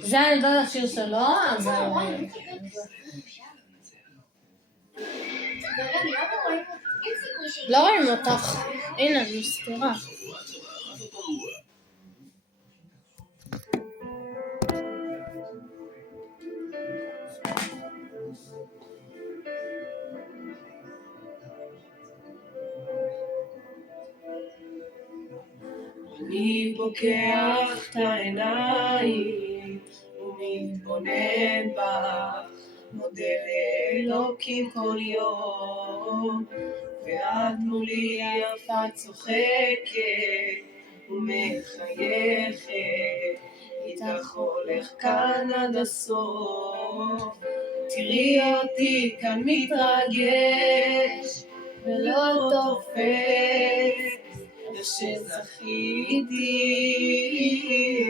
זה אני יודעת השיר שלו, אבל... לא רואים אותך. הנה, אני מסתירה. אני פוקח את העיניים ומתבונן בך, מודה לאלוקים כל יום, ואת מולי יפה צוחקת ומחייכת, איתך הולך כאן עד הסוף. תראי אותי כאן מתרגש ולא תופס, שזכיתי,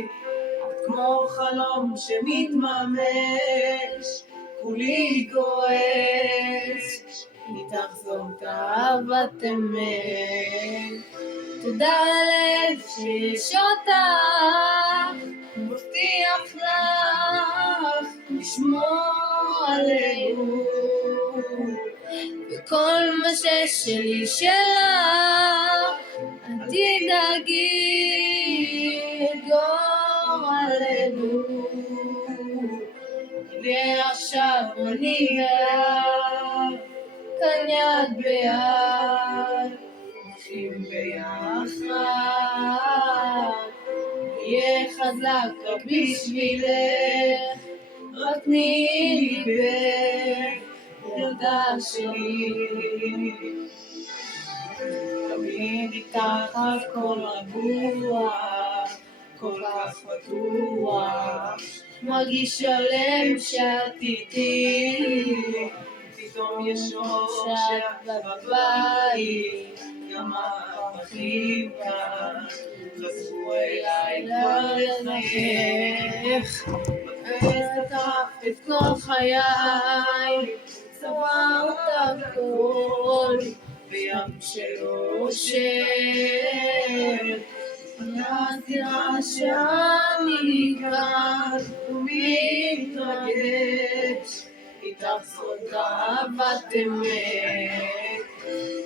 את כמו חלום שמתממש, כולי כועס, איתך זאת אהבת אמת. תודה לב שיש אותך, מבטיח לך לשמור עלינו, וכל מה ששלי שלך, אל תדאגי לגורלנו. הנה עכשיו אני ואת, כאן יד ביד, הולכים ביחד, יהיה חזק רק בשבילך, רק תני ליבך, ילדה שלי. תמיד איתך הכל רגוע, כל כך בטוח, מרגיש שלם שאת איתי, פתאום יש אור שאת בבית, גם הפרחים כאן חזרו אליי כבר לחייך. ותרף את כל חיי, צברת הכל בים של אושר, תראה שאני כאן ומתרגש, איתך זאת אהבת אמת.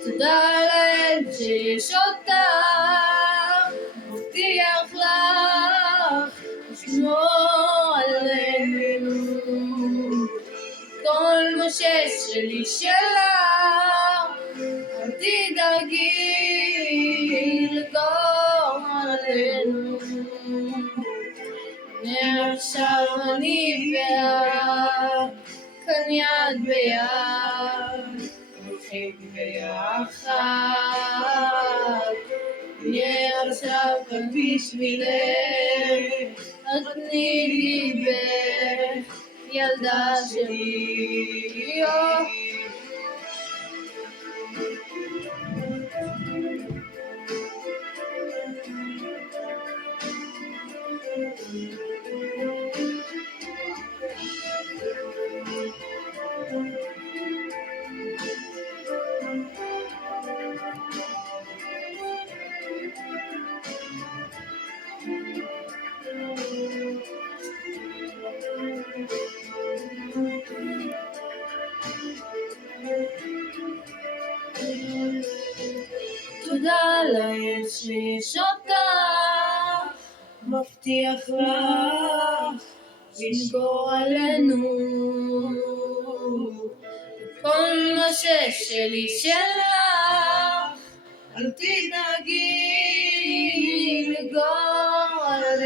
תודה לאל שיש אותך, מבטיח לך לשמור עלינו, כל מה ששלי שלך, אל תדאגי לגורלנו. מעכשיו אני ואת, כאן יד ביד, הולכים ביחד, נהיה עכשיו כאן בשבילך, רק תני ליבך, ילדה שלי. תודה לאל שיש אותך, מבטיח לך לשמור עלינו, כל מה ששלי שלך, אל תדאגי לגורלנו.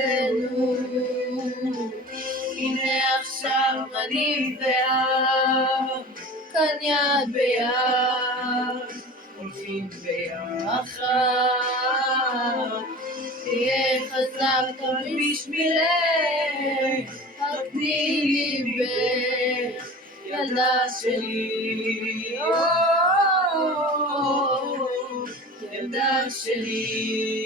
הנה עכשיו אני ואת, כאן יד ביד, הולכים ביחד, תהיה חזק רק בשבילך, רק תני ליבך, ילדה שלי, ילדה שלי.